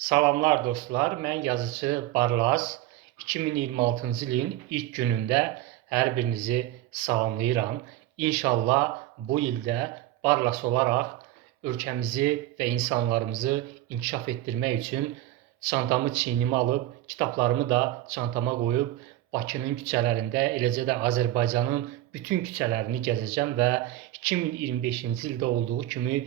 Salamlar dostlar, mən yazıcı Barlas. 2026-cı ilin ilk günündə hər birinizi salamlayıram. İnşallah bu ildə Barlas olaraq ölkəmizi və insanlarımızı inkişaf etdirmək üçün çantamı çiynimə alıb, kitablarımı da çantama qoyub Bakının küçələrində, eləcə də Azərbaycanın bütün küçələrini gəzəcəm və 2025-ci ildə olduğu kimi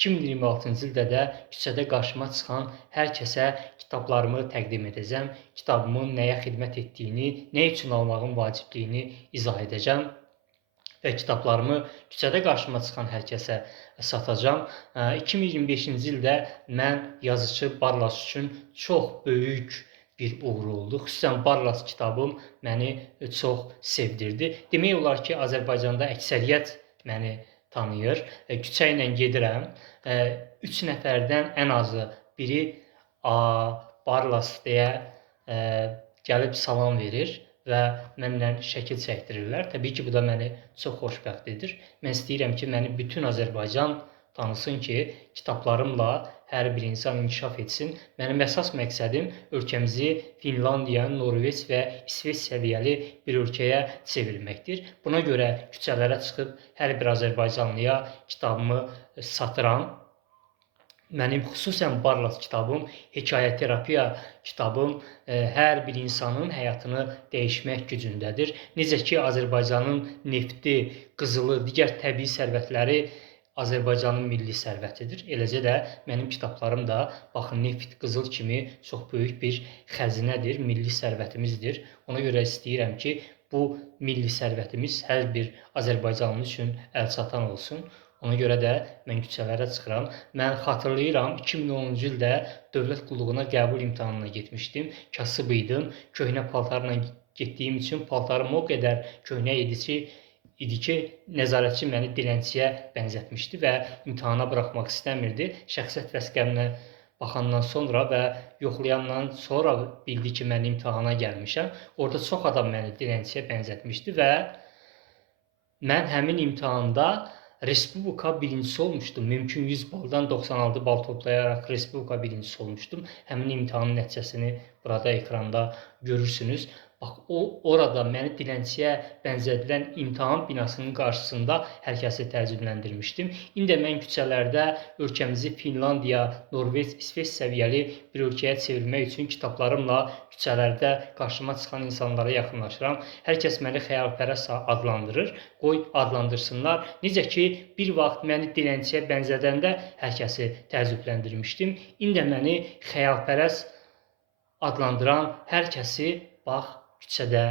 2026-cı ildə də küçədə qarşıma çıxan hər kəsə kitablarımı təqdim edəcəm. Kitabımın nəyə xidmət etdiyini, nə üçün almağın vacibliyini izah edəcəm və kitablarımı küçədə qarşıma çıxan hər kəsə satacağam. 2025-ci ildə mən yazıcı Barlas üçün çox böyük bir uğur oldu. Xüsusən Barlas kitabım məni çox sevdirdi. Demək olar ki, Azərbaycanda əksəriyyət məni tanıyır. Küçə ilə gedirəm. 3 nəfərdən ən azı biri Barlas deyə gəlib salam verir və mənlə şəkil çəkdirirlər. Təbii ki, bu da məni çox xoşbəxt edir. Mən istəyirəm ki, məni bütün Azərbaycan tanısın ki, kitablarımla hər bir insan inkişaf etsin. Mənim əsas məqsədim ölkəmizi Finlandiya, Norveç və İsveç səviyyəli bir ölkəyə çevirməkdir. Buna görə küçələrə çıxıb hər bir azərbaycanlıya kitabımı satıram. Mənim xüsusən Barlas kitabım, hekayə terapiya kitabım hər bir insanın həyatını dəyişmək gücündədir. Necə ki, Azərbaycanın nefti, qızılı, digər təbii sərvətləri Azərbaycanın milli sərvətidir. Eləcə də mənim kitablarım da, baxın, neft, qızıl kimi çox böyük bir xəzinədir, milli sərvətimizdir. Ona görə istəyirəm ki, bu milli sərvətimiz hər bir Azərbaycanlı üçün əlçatan olsun. Ona görə də mən küçələrə çıxıram. Mən xatırlayıram, 2010-cu ildə dövlət qulluğuna qəbul imtahanına getmişdim. Kasıb idim. Köhnə paltarla getdiyim üçün paltarım o qədər köhnə idi ki, nəzarətçi məni dilənçiyə bənzətmişdi və imtahana buraxmaq istəmirdi. Şəxsiyyət vəsiqəmlə baxandan sonra və yoxlayandan sonra bildi ki, mən imtahana gəlmişəm. Orada çox adam məni dilənçiyə bənzətmişdi və mən həmin imtahanda Respublika birincisi olmuşdum. Mümkün 100 baldan 96 bal toplayaraq Respublika birincisi olmuşdum. Həmin imtahanın nəticəsini burada ekranda görürsünüz. Bax, orada məni dilənçiyə bənzədilən imtahan binasının qarşısında hər kəsi təəccübləndirmişdim. İndi mən küçələrdə ölkəmizi Finlandiya, Norveç, İsveç səviyyəli bir ölkəyə çevirmək üçün kitablarımla küçələrdə qarşıma çıxan insanlara yaxınlaşıram. Hər kəs məni xəyalpərəst adlandırır. Qoy adlandırsınlar. Necə ki, bir vaxt məni dilənçiyə bənzədəndə hər kəsi təəccübləndirmişdim. İndi məni xəyalpərəst adlandıran hər kəsi bax, küçədə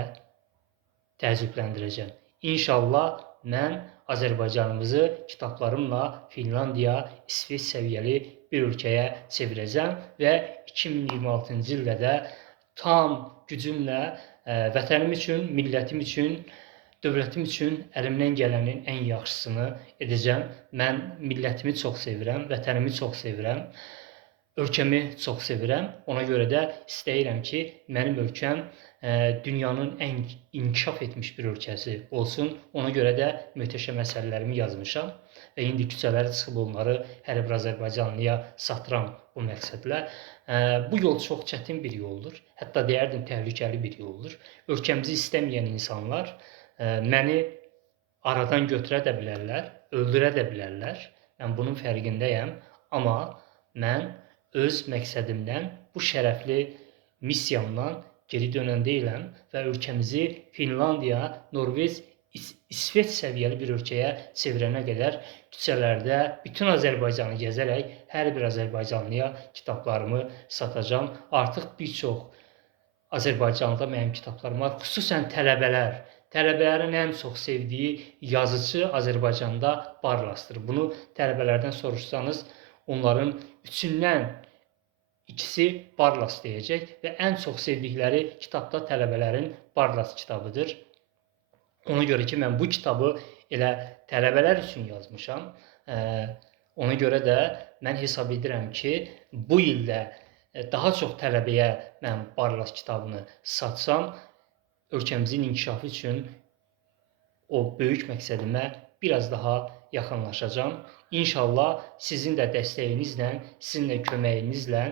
təəccübləndirəcəm. İnşallah mən Azərbaycanımızı kitablarımla Finlandiya, İsveç səviyyəli bir ölkəyə çevirəcəm və 2026-cı ildə də tam gücümlə vətənim üçün, millətim üçün, dövlətim üçün əlimdən gələnin ən yaxşısını edəcəm. Mən millətimi çox sevirəm, vətənimi çox sevirəm, ölkəmi çox sevirəm. Ona görə də istəyirəm ki, mənim ölkəm dünyanın ən inkişaf etmiş bir ölkəsi olsun. Ona görə də möhtəşəm əsərlərimi yazmışam və indi küçələrə çıxıb onları hər bir azərbaycanlıya satıram bu məqsədlə. Bu yol çox çətin bir yoldur. Hətta deyərdim, təhlükəli bir yoldur. Ölkəmizi istəməyən insanlar məni aradan götürə də bilərlər, öldürə də bilərlər. Mən bunun fərqindəyəm. Amma mən öz məqsədimdən, bu şərəfli missiyamdan geri dönən deyiləm və ölkəmizi Finlandiya, Norveç, İsveç səviyyəli bir ölkəyə çevirənə qədər küçələrdə bütün Azərbaycanı gəzərək hər bir azərbaycanlıya kitablarımı satacağam. Artıq bir çox Azərbaycanda mənim kitablarım var. Xüsusən tələbələrin ən çox sevdiyi yazıcı Azərbaycanda Barlasdır. Bunu tələbələrdən soruşsanız, onların üçündən İkisi Barlas deyəcək və ən çox sevdikləri kitab da tələbələrin Barlas kitabıdır. Ona görə ki, mən bu kitabı elə tələbələr üçün yazmışam. Ona görə də mən hesab edirəm ki, bu ildə daha çox tələbəyə mən Barlas kitabını satsam, ölkəmizin inkişafı üçün o böyük məqsədimə biraz daha yaxınlaşacağam. İnşallah sizin də dəstəyinizlə, sizin də köməyinizlə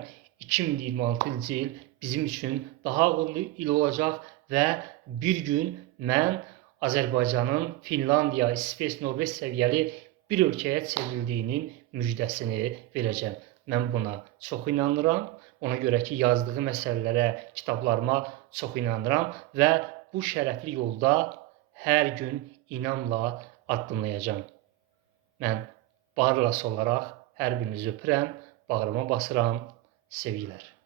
2026-cı il bizim üçün daha uğurlu il olacaq və bir gün mən Azərbaycanın Finlandiya, İsveç, Norveç səviyyəli bir ölkəyə çevrildiyinin müjdəsini verəcəm. Mən buna çox inanıram. Ona görə ki, yazdığı məsələlərə, kitablarıma çox inanıram və bu şərəfli yolda hər gün inamla addımlayacağam. Mən Barlas olaraq hər birinizi öpürəm, bağrıma basıram, sevgilər.